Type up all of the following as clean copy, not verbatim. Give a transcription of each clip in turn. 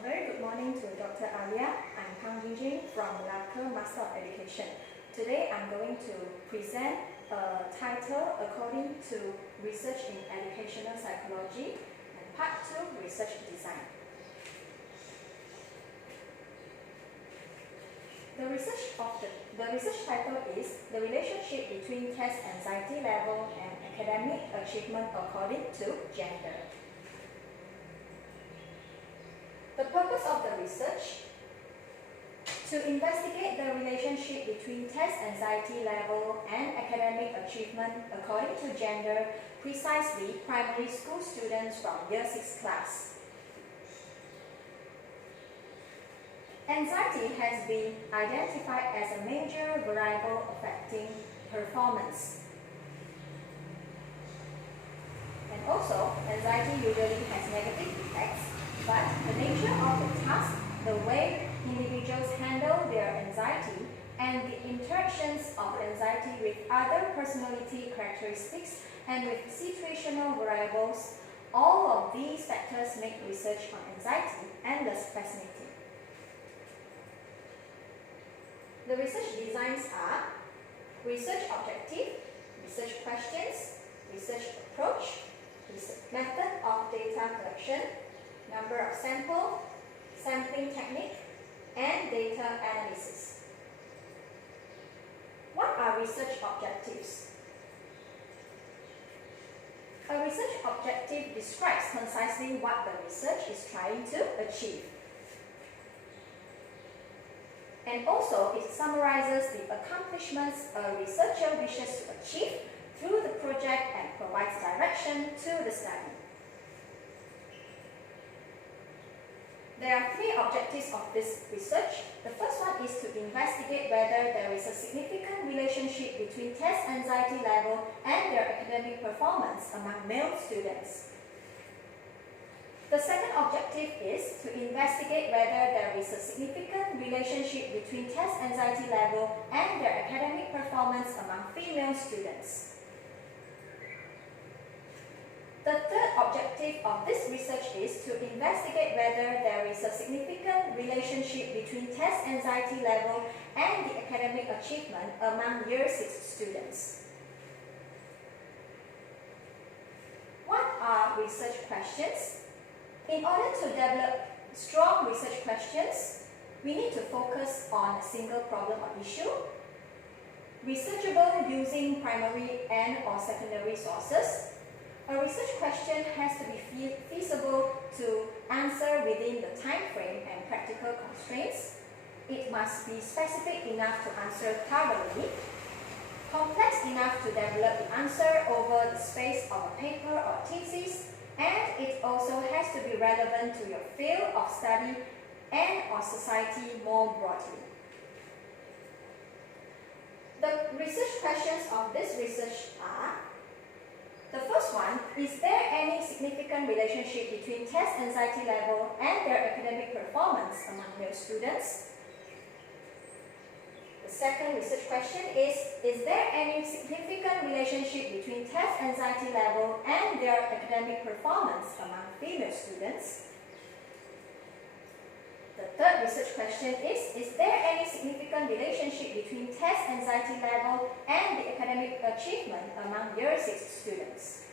A very good morning to Dr. Alia. I'm Kang Jingjing from Malacca Master of Education. Today I'm going to present a title according to Research in Educational Psychology and Part 2 Research Design. The research title is The Relationship Between Test Anxiety Level and Academic Achievement According to Gender. The purpose of the research: to investigate the relationship between test anxiety level and academic achievement according to gender, precisely primary school students from Year 6 class. Anxiety has been identified as a major variable affecting performance. And also, anxiety usually has negative effects, but the nature of the task, the way individuals handle their anxiety, and the interactions of anxiety with other personality characteristics and with situational variables, all of these factors make research on anxiety endless fascinating. The research designs are research objective, research questions, research approach, research method of data collection, number of sample, sampling technique, and data analysis. What are research objectives? A research objective describes concisely what the research is trying to achieve. And also, it summarizes the accomplishments a researcher wishes to achieve through the project and provides direction to the study. There are three objectives of this research. The first one is to investigate whether there is a significant relationship between test anxiety level and their academic performance among male students. The second objective is to investigate whether there is a significant relationship between test anxiety level and their academic performance among female students. The third objective of this research is to investigate whether there is a significant relationship between test anxiety level and the academic achievement among Year 6 students. What are research questions? In order to develop strong research questions, we need to focus on a single problem or issue, researchable using primary and/or secondary sources. A research question has to be feasible to answer within the time frame and practical constraints. It must be specific enough to answer thoroughly, complex enough to develop the answer over the space of a paper or thesis, and it also has to be relevant to your field of study and/or society more broadly. The research questions of this research are: the first one, is there any significant relationship between test anxiety level and their academic performance among male students? The second research question is there any significant relationship between test anxiety level and their academic performance among female students? The third research question is there any significant relationship between test anxiety level and the academic achievement among Year 6 students?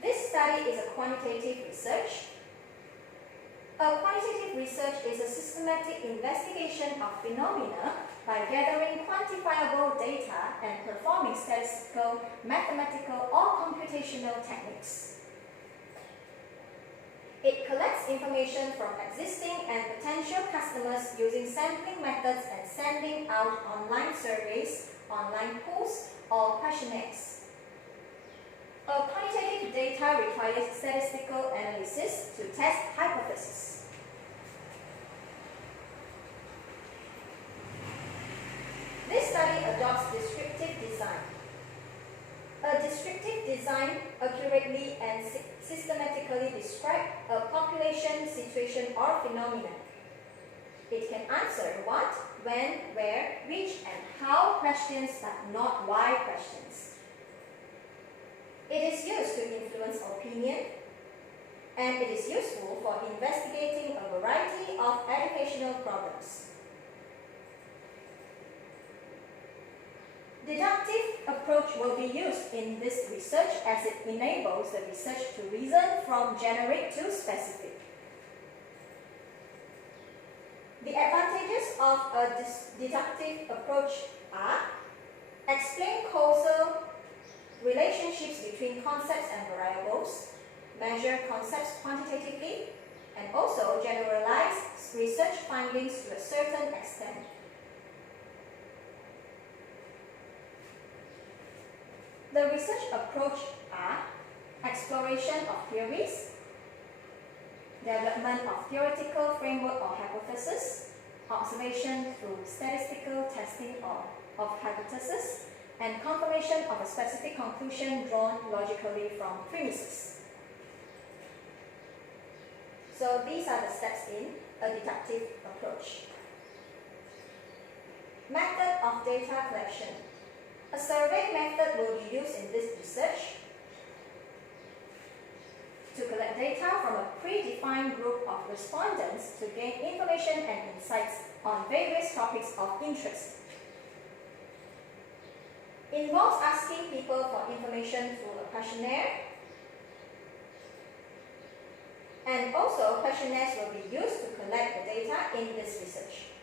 This study is a quantitative research. A quantitative research is a systematic investigation of phenomena by gathering quantifiable data and performing statistical, mathematical, or computational techniques. It collects information from existing and potential customers using sampling methods and sending out online surveys, online polls, or questionnaires. A quantitative data requires statistical analysis to test hypotheses. This study adopts descriptive design. A descriptive design accurately and systematically describes a population, situation, or phenomenon. It can answer what, when, where, which, and how questions, but not why questions. It is used to influence opinion, and it is useful for investigating a variety of educational problems. Deductive approach will be used in this research as it enables the research to reason from generic to specific. The advantages of a deductive approach are: explain causal relationships between concepts and variables, measure concepts quantitatively, and also generalize research findings to a certain extent. The research approach are exploration of theories, development of theoretical framework or hypothesis, observation through statistical testing of hypothesis, and confirmation of a specific conclusion drawn logically from premises. So these are the steps in a deductive approach. Method of data collection. A survey method will be used in this research to collect data from a predefined group of respondents to gain information and insights on various topics of interest. Involves asking people for information through a questionnaire, and also questionnaires will be used to collect the data in this research.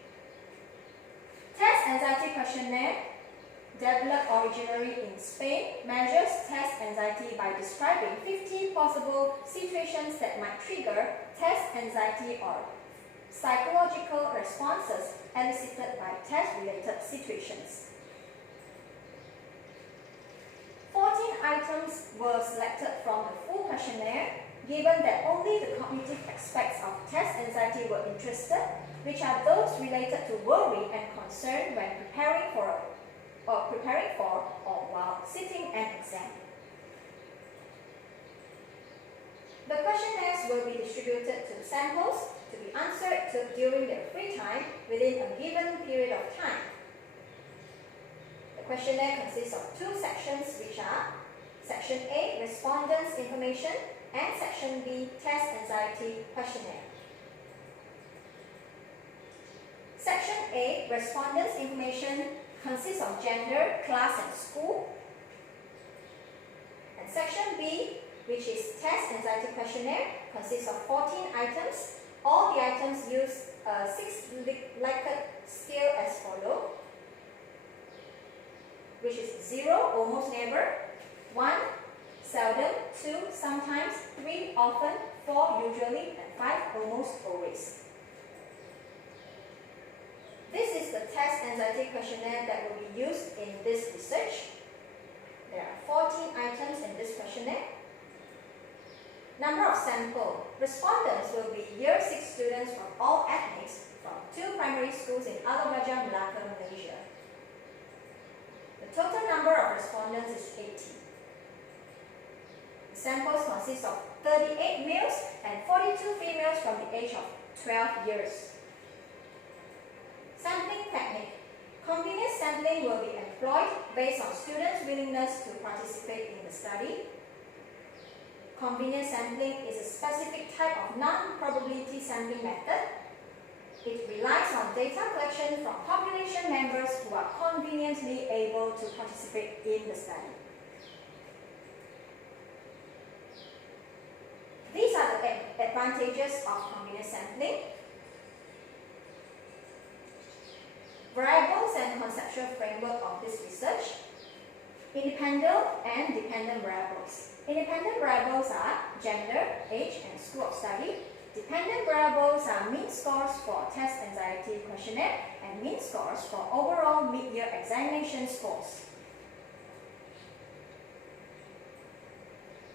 Test anxiety questionnaire, developed originally in Spain, measures test anxiety by describing 50 possible situations that might trigger test anxiety or psychological responses elicited by test-related situations. 14 items were selected from the full questionnaire, given that only the cognitive aspects of test anxiety were interested, which are those related to worry and concern when preparing for or while sitting an exam. The questionnaires will be distributed to samples to be answered during their free time within a given period of time. The questionnaire consists of two sections, which are Section A, Respondents' Information, and Section B, Test Anxiety Questionnaire. Section A, Respondents' Information, consists of gender, class, and school. And Section B, which is Test Anxiety Questionnaire, consists of 14 items. All the items use a 6-Likert scale as follows, which is 0, almost never, 1, seldom, 2, sometimes, 3, often, 4, usually, and 5, almost always. This is the test anxiety questionnaire that will be used in this research. There are 14 items in this questionnaire. Number of sample. Respondents will be Year 6 students from all ethnics from 2 primary schools in Alamaja, Malacca, Malaysia. The total number of respondents is 80. The samples consist of 38 males and 42 females from the age of 12 years. Sampling technique. Convenience sampling will be employed based on students' willingness to participate in the study. Convenience sampling is a specific type of non-probability sampling method. It relies on data collection from population members who are conveniently able to participate in the study. These are the advantages of convenience sampling. Variables and conceptual framework of this research. Independent and dependent variables. Independent variables are gender, age, and school of study. Dependent variables are mean scores for test anxiety questionnaire and mean scores for overall mid-year examination scores.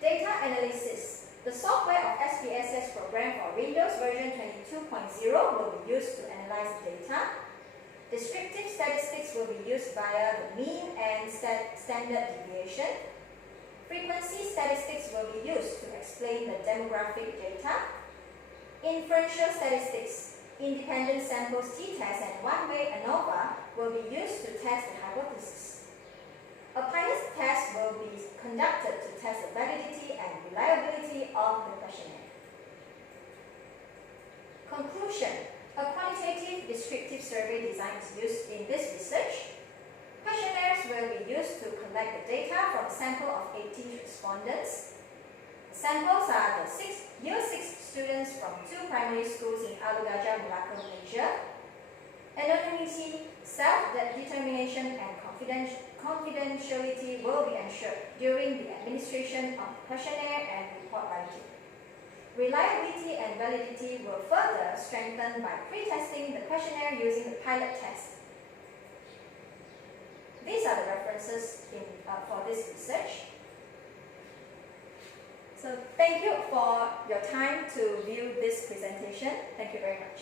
Data analysis. The software of SPSS program for Windows version 22.0 will be used to analyze data. Descriptive statistics will be used via the mean and standard deviation. Frequency statistics will be used to explain the demographic data. Inferential statistics, independent samples t-test and one-way ANOVA will be used to test the hypothesis. A pilot test will be conducted to test the validity and reliability of the questionnaire. Conclusion. A quantitative descriptive survey design is used in this research. Questionnaires will be used to collect the data from a sample of 80 respondents. Samples are the Year 6 students from 2 primary schools in Alor Gajah, Malacca, Malaysia. Anonymity, self-determination and confidentiality will be ensured during the administration of the questionnaire and report writing. Reliability and validity will further strengthened by pre-testing the questionnaire using the pilot test. These are the references for this research. So thank you for your time to view this presentation. Thank you very much.